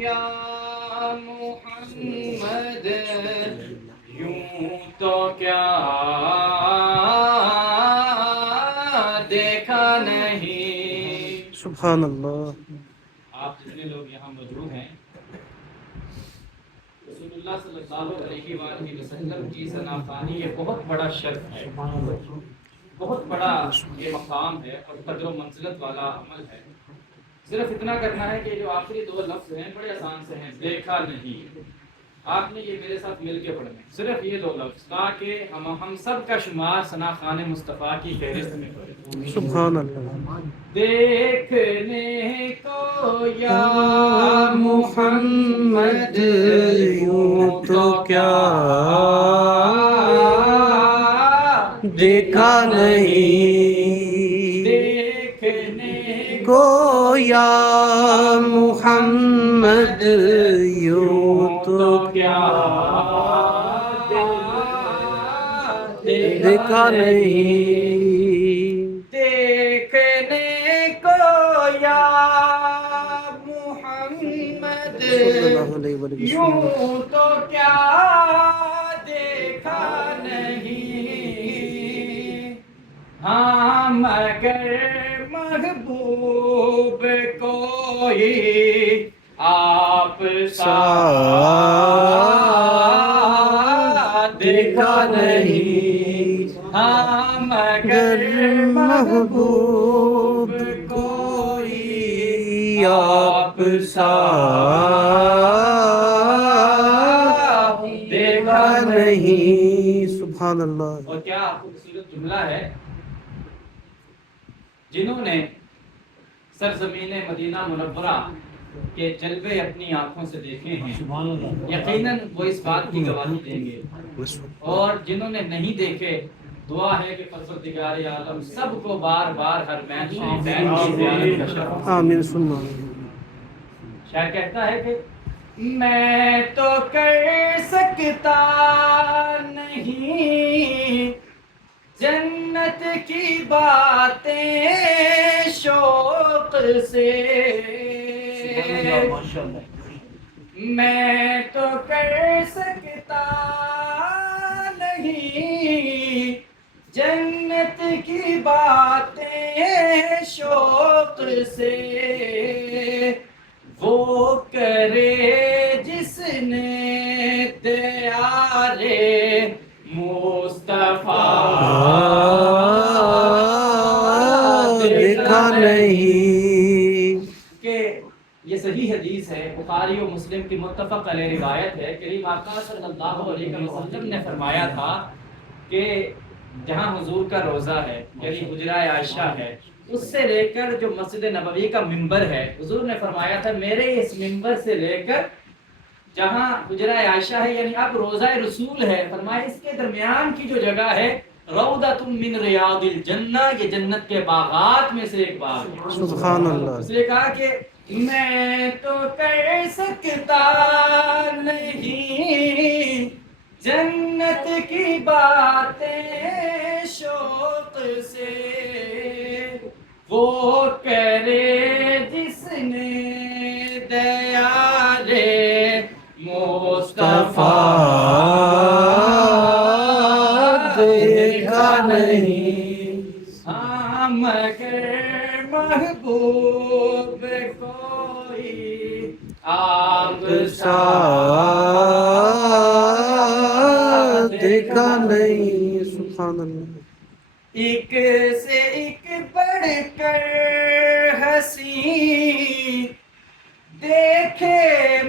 یا محمد یوں تو کیا دیکھا نہیں. سبحان اللہ. آپ جتنے لوگ یہاں موجود ہیں، رسول اللہ صلی اللہ علیہ وآلہ وسلم کی ثناخوانی یہ بہت بڑا شرف ہے، بہت بڑا یہ مقام ہے اور قدر و منزلت والا عمل ہے. صرف اتنا کرنا ہے کہ جو آخری دو لفظ ہیں بڑے آسان سے ہیں، دیکھا نہیں. آپ نے یہ میرے ساتھ مل کے پڑھنے، صرف یہ دو لفظ، تاکہ ہم سب کا شمار ثناخوان مصطفیٰ کی فہرست میں کرے. سبحان اللہ. دیکھنے کو یا محمد یوں تو کیا دیکھا نہیں دیکھنے کو یا محمد یوں تو کیا دیکھا نہیں. دیکھنے کو یا محمد صلی اللہ علیہ وسلم. یوں تو کیا دیکھا نہیں. ہاں مگر محبوب کوئی آپ سا دیکھا نہیں. ہاں مگر محبوب کوئی آپ سا دیکھا نہیں. سبحان اللہ. اور کیا خوبصورت جملہ ہے. جنہوں نے سرزمین مدینہ منورہ کے جلوے اپنی آنکھوں سے دیکھے ہیں، یقیناً وہ اس بات کی گواہی دیں گے. اور جنہوں نے نہیں دیکھے، دعا ہے کہ پروردگار عالم سب کو بار بار ہر محفل میں بیٹھ کے زیارت کا شرف. آمین سننا. شاعر کہتا ہے کہ میں تو کر سکتا نہیں جنت کی باتیں شوق سے. میں تو کر سکتا نہیں جنت کی باتیں شوق سے. وہ کرے جس نے دیارے مصطفیٰ دیکھا نہیں. کہ یہ صحیح حدیث ہے، بخاری و مسلم کی متفق علیہ روایت ہے. کریم آقا صلی اللہ علیہ وسلم نے فرمایا تھا کہ جہاں حضور کا روضہ ہے یعنی حجرہ عائشہ ہے، اس سے لے کر جو مسجد نبوی کا منبر ہے، حضور نے فرمایا تھا میرے اس منبر سے لے کر جہاں حجرہ عائشہ ہے یعنی اب روضہ رسول ہے، فرمایا اس کے درمیان کی جو جگہ ہے روضۃ من ریاض الجنہ، یہ جنت کے باغات میں سے ایک باغ ہے. سبحان اللہ. اس نے کہا کہ میں تو کر سکتا نہیں جنت کی باتیں شوق سے. وہ کرے جس نے دیارے مصطفیٰ دیکھا نہیں. ہاں مگر محبوب کوئی آپ سا دیکھا نہیں. سبحان اللہ. ایک سے ایک بڑھ کر ہنسی دیکھے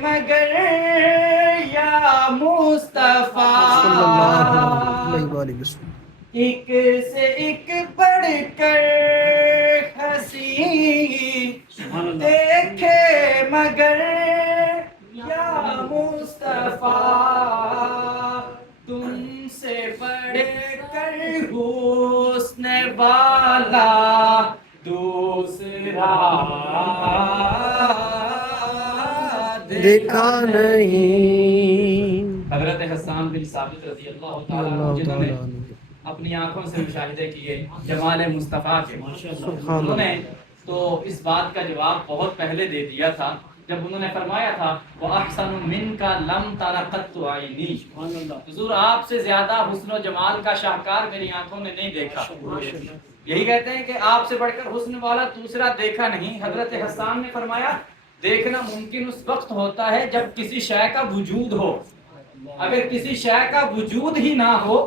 مگر یا مصطفیٰ. صلی اللہ علیہ وسلم. ایک سے ایک بڑھ کر ہنسی دیکھے مگر یا مصطفیٰ. تم سے بڑھ کر حسن والا دوسرا دیکھا نہیں. حضرت حسان بن ثابت رضی اللہ تعالیٰ عنہ جنہوں نے اپنی آنکھوں سے مشاہدے کیے جمال مصطفیٰ کے، انہوں نے تو اس بات کا جواب بہت پہلے دے دیا تھا جب انہوں نے فرمایا تھا وَأَحْسَنُ مِنْكَ لَمْ تَرَ قَطُّ عَيْنِي، حضور آپ سے زیادہ حسن و جمال کا شاہکار میری آنکھوں نے نہیں دیکھا. یہی کہتے ہیں کہ آپ سے بڑھ کر حسن والا دوسرا دیکھا نہیں. حضرت حسان نے فرمایا دیکھنا ممکن اس وقت ہوتا ہے جب کسی شے کا وجود ہو. اگر کسی شے کا وجود ہی نہ ہو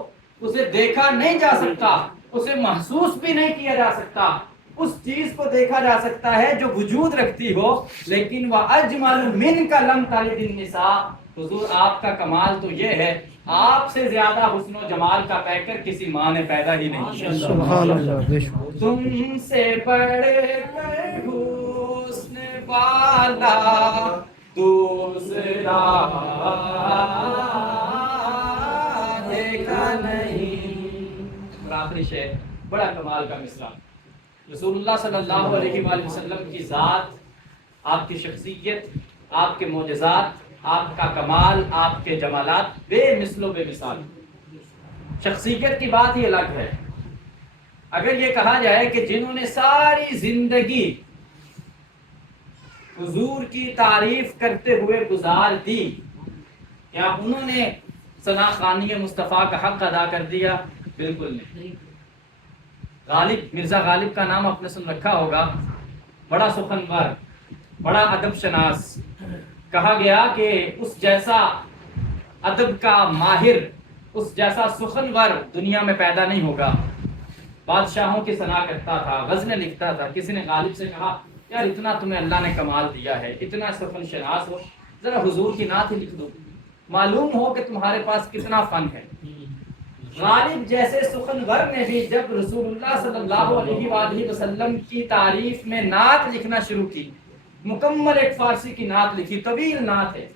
اسے دیکھا نہیں جا سکتا، اسے محسوس بھی نہیں کیا جا سکتا. اس چیز کو دیکھا جا سکتا ہے جو وجود رکھتی ہو. لیکن وَأَجْمَلُ مِنْكَ لَمْ تَلِدِ النِّسَاء، حضور آپ کا کمال تو یہ ہے آپ سے زیادہ حسن و جمال کا پیکر کسی ماں نے پیدا ہی نہیں کیا. سبحان اللہ، بے شک. تم سے بڑھ کر حسن والا دوسرا دیکھا نہیں. اور آخری شعر بڑا کمال کا مصرع. رسول اللہ صلی اللہ علیہ وآلہ وسلم کی ذات، آپ کی شخصیت، آپ کے معجزات، آپ کا کمال، آپ کے جمالات بے مثل و بے مثال. شخصیت کی بات ہی الگ ہے. اگر یہ کہا جائے کہ جنہوں نے ساری زندگی حضور کی تعریف کرتے ہوئے گزار دی، کیا انہوں نے ثنا خوانی مصطفیٰ کا حق ادا کر دیا؟ بالکل نہیں. غالب، مرزا غالب کا نام آپ نے سن رکھا ہوگا. بڑا سخنور، بڑا ادب شناس. کہا گیا کہ اس جیسا ادب کا ماہر، اس جیسا سخنور دنیا میں پیدا نہیں ہوگا. بادشاہوں کی ثنا کرتا تھا، غزلیں لکھتا تھا. کسی نے غالب سے کہا یار اتنا تمہیں اللہ نے کمال دیا ہے، اتنا سخن شناس ہو، ذرا حضور کی نعت ہی لکھ دو، معلوم ہو کہ تمہارے پاس کتنا فن ہے. غالب جیسے سخنور نے بھی جب رسول اللہ صلی اللہ علیہ وآلہ وسلم کی تعریف میں نعت لکھنا شروع کی، مکمل ایک فارسی کی نعت لکھی، طویل نعت ہے.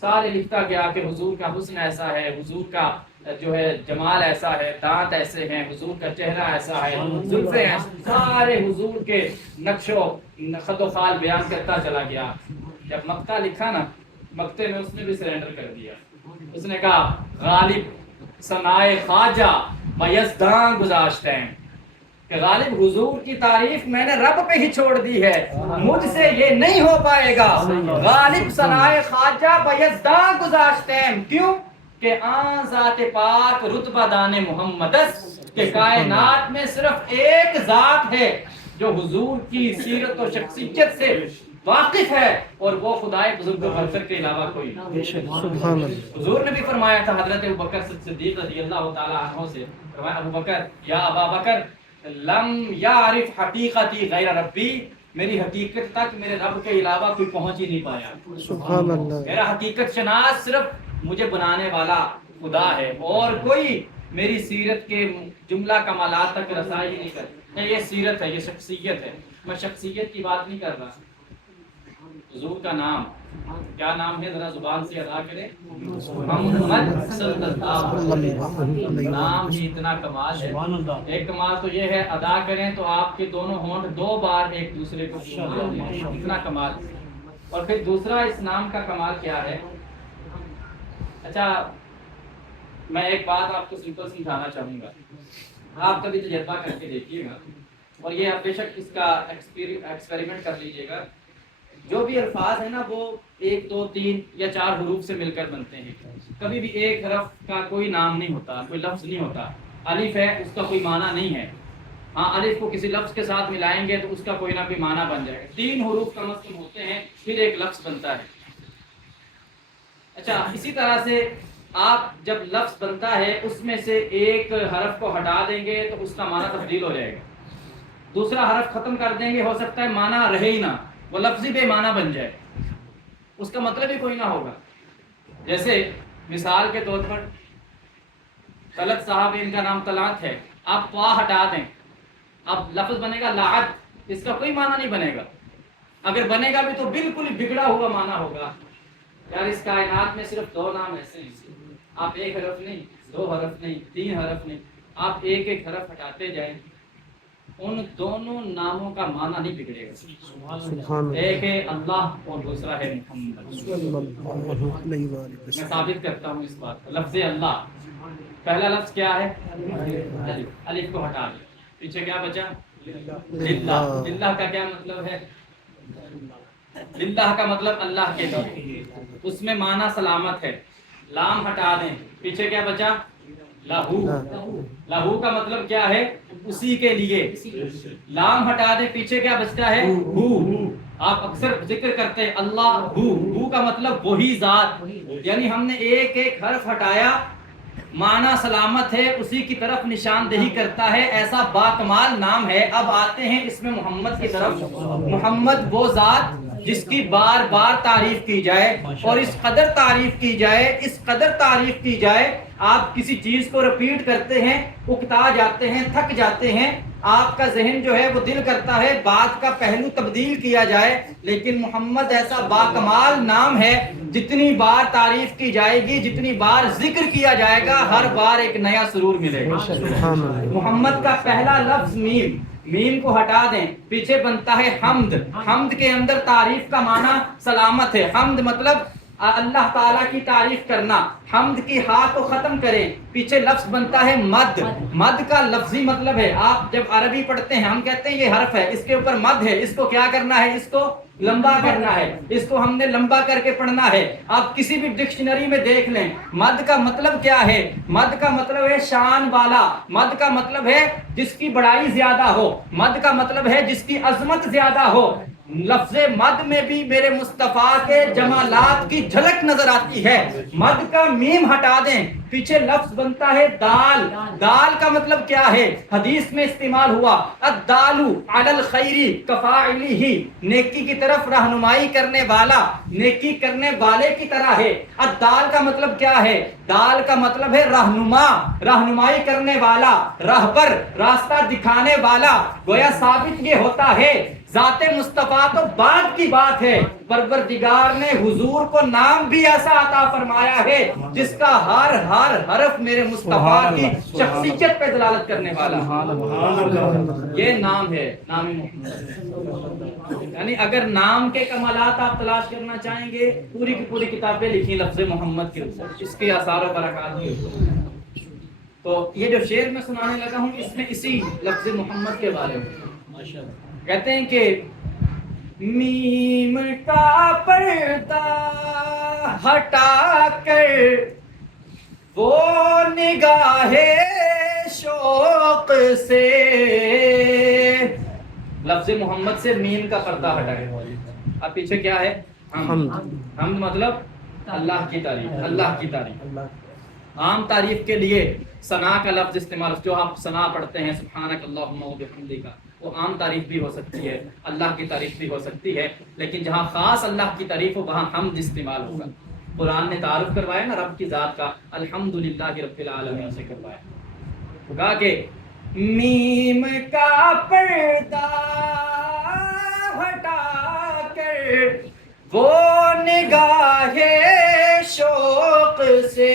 سارے لکھتا گیا کہ حضور کا حسن ایسا ہے، حضور کا جو ہے جمال ایسا ہے، دانت ایسے ہیں، حضور کا چہرہ ایسا ہے، زلفیں ہیں، سارے حضور کے نقش و خط و خال بیان کرتا چلا گیا. جب مقطع لکھا نا، مقطع میں اس نے بھی سرنڈر کر دیا. اس نے کہا غالب ثنائے خواجہ میزداں گذاشتیں، کہ غالب حضور کی تعریف میں نے رب پہ ہی چھوڑ دی ہے، مجھ سے یہ نہیں ہو پائے گا. غالب ثنائے خواجہ بیزداں گذاشتیں، کیوں کہ آن ذات پاک رتبہ دان محمدس، کہ کائنات میں صرف ایک ذات ہے جو حضور کی سیرت و شخصیت سے واقف ہے، اور وہ خدائے بزرگ و برتر کے علاوہ کوئی نہیں. سبحان اللہ. حضور نے بھی فرمایا تھا حضرت ابوبکر صدیق رضی اللہ تعالی عنہ سے، فرمایا ابو بکر یا ابا بکر لم یعرف حقیقتی غیر ربی، میری حقیقت تک میرے رب کے علاوہ کوئی پہنچ ہی نہیں پایا. سبحان اللہ. میرا حقیقت شناس صرف مجھے بنانے والا خدا ہے، اور کوئی میری سیرت کے جملہ کمالات تک رسائی ہی نہیں کرتا. یہ سیرت ہے، یہ شخصیت ہے. میں شخصیت کی بات نہیں کر رہا. حضور کا نام کیا نام ہے، ذرا زبان سے ادا کریں، محمد صلی اللہ علیہ وسلم. نام ہی اتنا کمال ہے. ایک کمال تو یہ ہے ادا کریں تو آپ کے دونوں ہونٹ دو بار ایک دوسرے کو چھو جاتے ہیں، اتنا کمال. اور پھر دوسرا اس نام کا کمال کیا ہے. اچھا میں ایک بات آپ کو سمپل سمجھانا چاہوں گا، آپ کبھی تجربہ کر کے دیکھیے گا، اور یہ آپ بے شک اس کا ایکسپیریمنٹ کر لیجئے گا. جو بھی الفاظ ہیں نا وہ 1 2 3 یا 4 حروف سے مل کر بنتے ہیں. کبھی بھی ایک حرف کا کوئی نام نہیں ہوتا، کوئی لفظ نہیں ہوتا. الف ہے اس کا کوئی معنی نہیں ہے. ہاں الف کو کسی لفظ کے ساتھ ملائیں گے تو اس کا کوئی نہ کوئی معنی بن جائے گا. 3 حروف کم از کم ہوتے ہیں پھر ایک لفظ بنتا ہے. اچھا اسی طرح سے آپ جب لفظ بنتا ہے اس میں سے ایک حرف کو ہٹا دیں گے تو اس کا معنی تبدیل ہو جائے گا. دوسرا حرف ختم کر دیں گے، ہو سکتا ہے معنی رہے ہی نہ، وہ لفظ ہی بے معنی بن جائے، اس کا مطلب ہی کوئی نہ ہوگا. جیسے مثال کے طور پر طلعت صاحب، ان کا نام طلعت ہے، آپ طا ہٹا دیں، اب لفظ بنے گا لعت، اس کا کوئی معنی نہیں بنے گا. اگر بنے گا بھی تو بالکل بگڑا ہوا معنی ہوگا. یار اس کائنات میں صرف 2 نام ایسے ہیں، آپ 1 حرف نہیں، 2 حرف نہیں، 3 حرف نہیں، آپ ایک ایک حرف ہٹاتے جائیں، ان دونوں ناموں کا معنی نہیں بگڑے گا. سبحان اللہ. ایک ہے اللہ اور دوسرا ہے محمد. صلی اللہ علیہ وآلہ میں وسلم. ثابت کرتا ہوں اس بات کو. لفظ اللہ، پہلا لفظ کیا ہے؟ الف. الف کو ہٹا دیں، پیچھے کیا بچا؟ للہ. للہ کا کیا مطلب ہے؟ للہ کا مطلب اللہ کے لیے، اس میں معنی سلامت ہے. لام ہٹا دیں، پیچھے کیا بچا؟ لہو. لہو کا مطلب کیا ہے؟ اسی کے لیے. لام ہٹا دیں، پیچھے کیا بچتا ہے؟ ہو. آپ اکثر ذکر کرتے ہیں اللہ ہو. ہو کا مطلب وہی ذات، یعنی ہم نے ایک ایک حرف ہٹایا، معنی سلامت ہے، اسی کی طرف نشاندہی کرتا ہے. ایسا باکمال نام ہے. اب آتے ہیں اس میں محمد کی طرف. محمد وہ ذات جس کی بار بار تعریف کی جائے، اور اس قدر تعریف کی جائے، اس قدر تعریف کی جائے، آپ کسی چیز کو رپیٹ کرتے ہیں، اکتا جاتے ہیں، تھک جاتے ہیں، آپ کا ذہن جو ہے وہ دل کرتا ہے بات کا پہلو تبدیل کیا جائے. لیکن محمد ایسا باکمال نام ہے، جتنی بار تعریف کی جائے گی، جتنی بار ذکر کیا جائے گا، ہر بار ایک نیا سرور ملے گا. محمد کا پہلا لفظ میم. میم کو ہٹا دیں، پیچھے بنتا ہے حمد. حمد کے اندر تعریف کا معنی سلامت ہے. حمد مطلب اللہ تعالیٰ کی تعریف کرنا. حمد کی ہا کو ختم کریں، پیچھے لفظ بنتا ہے مد. مد کا لفظی مطلب ہے، آپ جب عربی پڑھتے ہیں ہم کہتے ہیں یہ حرف ہے، اس کے اوپر مد ہے، اس کو کیا کرنا ہے؟ اس کو لمبا کرنا ہے، اس کو ہم نے لمبا کر کے پڑھنا ہے. آپ کسی بھی ڈکشنری میں دیکھ لیں، مد کا مطلب کیا ہے؟ مد کا مطلب ہے شان والا. مد کا مطلب ہے جس کی بڑائی زیادہ ہو. مد کا مطلب ہے جس کی عظمت زیادہ ہو. لفظ مد میں بھی میرے مصطفیٰ کے جمالات کی جھلک نظر آتی ہے. مد کا میم ہٹا دیں، پیچھے لفظ بنتا ہے دال. دال کا مطلب کیا ہے؟ حدیث میں استعمال ہوا الدالو علی الخیری کفاعلہ، نیکی کی طرف رہنمائی کرنے والا نیکی کرنے والے کی طرح ہے. الدال کا مطلب کیا ہے؟ دال کا مطلب ہے رہنما، رہنمائی کرنے والا، راہبر، راستہ دکھانے والا. گویا ثابت یہ ہوتا ہے ذات مصطفیٰ تو بعد کی بات ہے، پروردگار نے حضور کو نام بھی ایسا عطا فرمایا ہے جس کا ہر ہر حرف میرے مصطفیٰ کی شخصیت پہ دلالت کرنے والا. یہ نام ہے، نام محمد. یعنی اگر نام کے کمالات آپ تلاش کرنا چاہیں گے، پوری کی پوری کتابیں لکھی لفظ محمد کے اوپر، اس کے آثار و برکات کے اوپر. تو یہ جو شعر میں سنانے لگا ہوں، اس میں اسی لفظ محمد کے بارے میں کہتے ہیں کہ میم کا پردہ ہٹا کر وہ نگاہ شوق سے. لفظ محمد سے میم کا پردہ ہٹائے. اب پیچھے کیا ہے؟ حمد. حمد مطلب اللہ کی تعریف، اللہ کی تعریف. عام تعریف کے لیے ثنا کا لفظ استعمال، جو آپ ثنا پڑھتے ہیں سبحانک اللہم و بحمدک، وہ عام تعریف بھی ہو سکتی ہے، اللہ کی تعریف بھی ہو سکتی ہے. لیکن جہاں خاص اللہ کی تعریف ہو وہاں حمد استعمال ہوگا. قرآن نے تعارف کروایا نا رب کی ذات کا، الحمدللہ رب العالمین سے کروایا. تو کہا کہ میم کا پردہ ہٹا کر وہ نگاہ شوق سے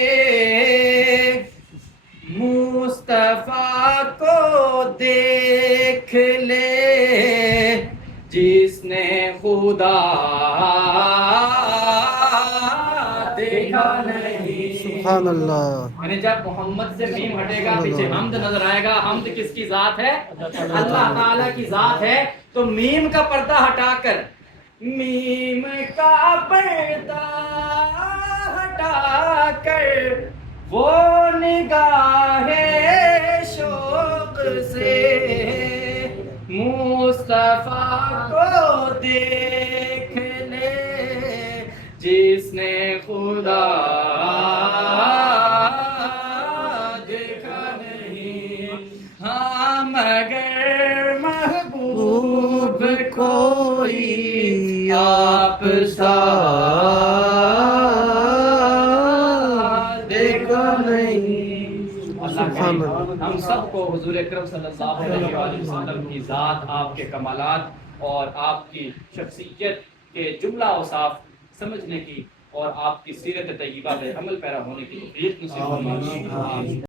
مصطفیٰ کو دیکھ لے جس نے خدا دیکھا نہیں. سبحان اللہ. یعنی جب محمد سے میم ہٹے گا، پیچھے حمد نظر آئے گا. حمد کس کی ذات ہے؟ اللہ تعالیٰ کی ذات ہے. تو میم کا پردہ ہٹا کر، میم کا پردہ ہٹا کر وہ نگاہ شوق سے مصطفیٰ کو دیکھ لے جس نے خدا دیکھا نہیں. ہاں مگر محبوب کوئی آپ سا دیکھا نہیں. ہم سب کو حضور اکرم صلی اللہ علیہ وآلہ وسلم کی ذات، آپ کے کمالات اور آپ کی شخصیت کے جملہ اوصاف سمجھنے کی اور آپ کی سیرت طیبہ میں عمل پیرا ہونے کی توفیق نصیب فرمائے.